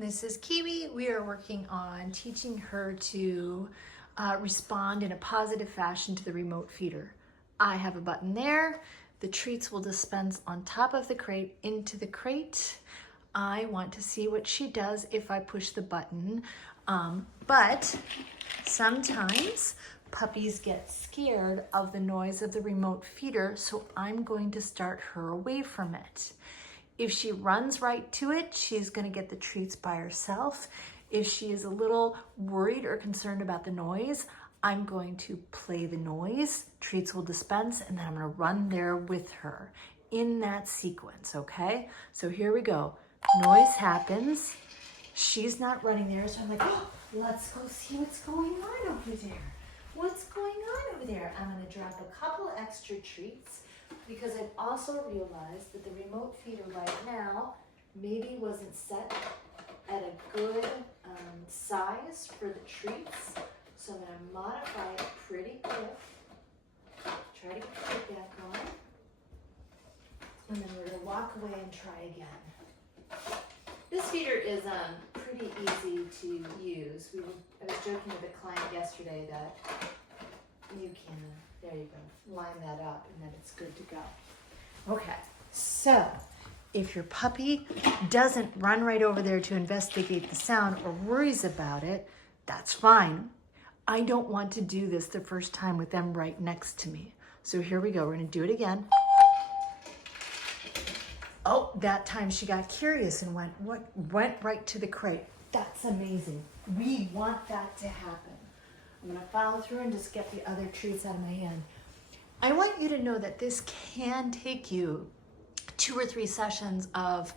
This is Kiwi. We are working on teaching her to respond in a positive fashion to the remote feeder. I have a button there. The treats will dispense on top of the crate into the crate. I want to see what she does if I push the button. But sometimes puppies get scared of the noise of the remote feeder, so I'm going to start her away from it. If she runs right to it, she's going to get the treats by herself. If she is a little worried or concerned about the noise, I'm going to play the noise, treats will dispense, and then I'm going to run there with her in that sequence, okay? So here we go. Noise happens. She's not running there, so I'm like, oh, let's go see what's going on over there. What's going on over there? I'm going to drop a couple extra treats, because I've also realized that the remote feeder right now maybe wasn't set at a good size for the treats. So I'm going to modify it pretty quick. Try to get it back on. And then we're going to walk away and try again. This feeder is pretty easy to use. I was joking with a client yesterday that you can, there you go, line that up and then it's good to go. Okay, so if your puppy doesn't run right over there to investigate the sound or worries about it, that's fine. I don't want to do this the first time with them right next to me. So here we go, we're gonna do it again. Oh, that time she got curious and went right to the crate. That's amazing. We want that to happen. I'm gonna follow through and just get the other treats out of my hand. I want you to know that this can take you 2 or 3 sessions of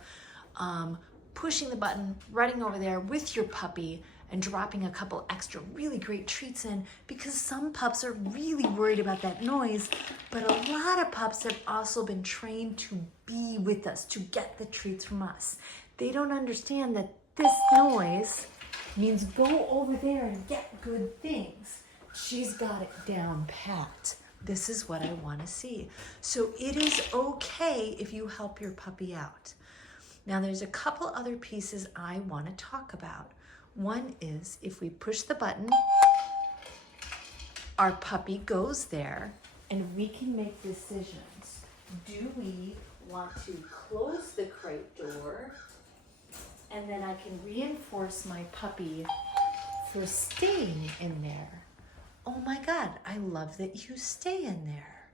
pushing the button, running over there with your puppy and dropping a couple extra really great treats in, because some pups are really worried about that noise, but a lot of pups have also been trained to be with us, to get the treats from us. They don't understand that this noise means go over there and get good things. She's got it down pat. This is what I want to see. So it is okay if you help your puppy out. Now there's a couple other pieces I want to talk about. One is if we push the button, our puppy goes there and we can make decisions. Do we want to close the crate door? And then I can reinforce my puppy for staying in there. Oh my God, I love that you stay in there.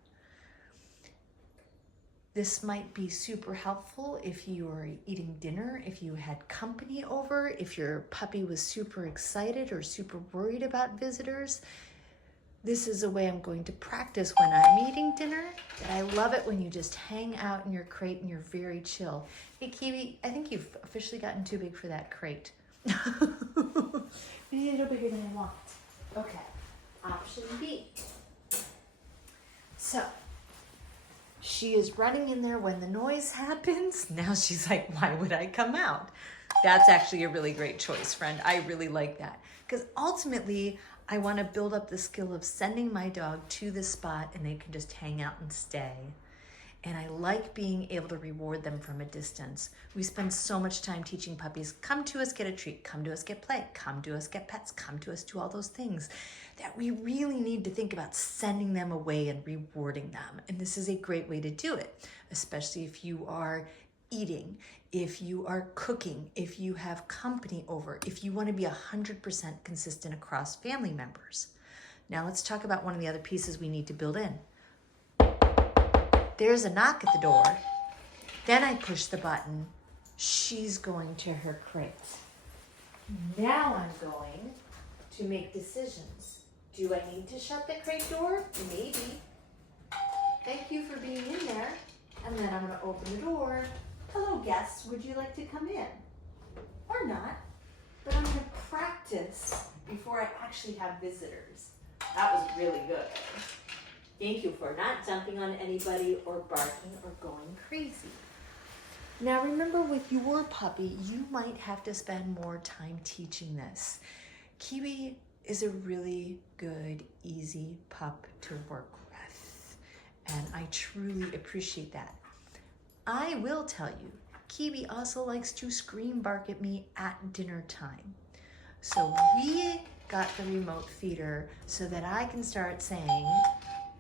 This might be super helpful if you are eating dinner, if you had company over, if your puppy was super excited or super worried about visitors. This is a way I'm going to practice when I'm eating dinner. I love it when you just hang out in your crate and you're very chill. Hey Kiwi, I think you've officially gotten too big for that crate. Maybe a little bigger than I want. Okay, option B. So, she is running in there when the noise happens. Now she's like, why would I come out? That's actually a really great choice, friend. I really like that. Because ultimately, I want to build up the skill of sending my dog to the spot and they can just hang out and stay. And I like being able to reward them from a distance. We spend so much time teaching puppies, come to us, get a treat, come to us, get play, come to us, get pets, come to us, do all those things, that we really need to think about sending them away and rewarding them. And this is a great way to do it, especially if you are eating, if you are cooking, if you have company over, if you want to be 100% consistent across family members. Now let's talk about one of the other pieces we need to build in. There's a knock at the door. Then I push the button. She's going to her crate. Now I'm going to make decisions. Do I need to shut the crate door? Maybe. Thank you for being in there. And then I'm going to open the door. Hello, guests. Would you like to come in? Or not. But I'm going to practice before I actually have visitors. That was really good. Thank you for not jumping on anybody or barking or going crazy. Now remember, with your puppy, you might have to spend more time teaching this. Kiwi is a really good, easy pup to work with, and I truly appreciate that. I will tell you, Kiwi also likes to scream bark at me at dinner time. So we got the remote feeder so that I can start saying,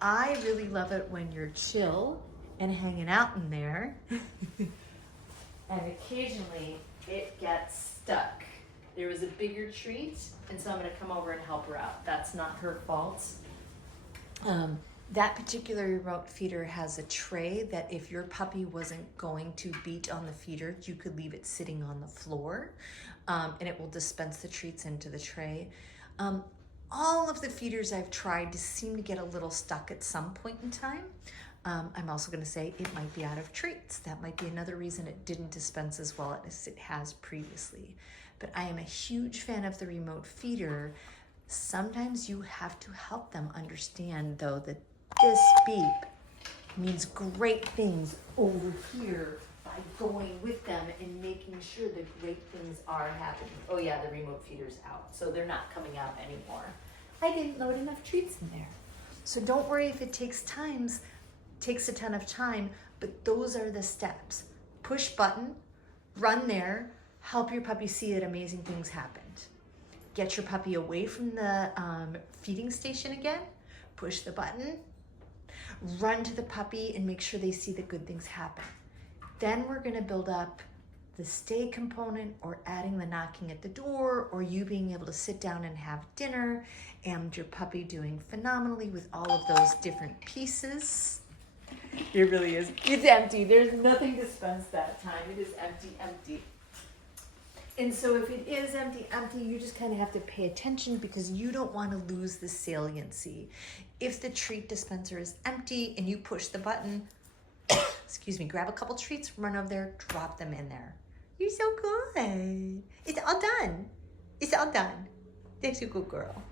I really love it when you're chill and hanging out in there. And occasionally it gets stuck. There was a bigger treat, and so I'm gonna come over and help her out. That's not her fault. That particular remote feeder has a tray that if your puppy wasn't going to beat on the feeder, you could leave it sitting on the floor, and it will dispense the treats into the tray. All of the feeders I've tried seem to get a little stuck at some point in time. I'm also going to say it might be out of treats. That might be another reason it didn't dispense as well as it has previously. But I am a huge fan of the remote feeder. Sometimes you have to help them understand, though, that this beep means great things over here by going with them and making sure that great things are happening. Oh yeah, the remote feeder's out, so they're not coming out anymore. I didn't load enough treats in there. So don't worry if it takes a ton of time, but those are the steps. Push button, run there, help your puppy see that amazing things happened. Get your puppy away from the feeding station again, push the button, run to the puppy and make sure they see that good things happen. Then we're gonna build up the stay component, or adding the knocking at the door, or you being able to sit down and have dinner, and your puppy doing phenomenally with all of those different pieces. It really is. It's empty. There's nothing dispensed that time. It is empty, empty. And so if it is empty, you just kind of have to pay attention because you don't want to lose the saliency. If the treat dispenser is empty and you push the button, excuse me, grab a couple treats, run over there, drop them in there. You're so good. It's all done. It's all done. That's a good girl.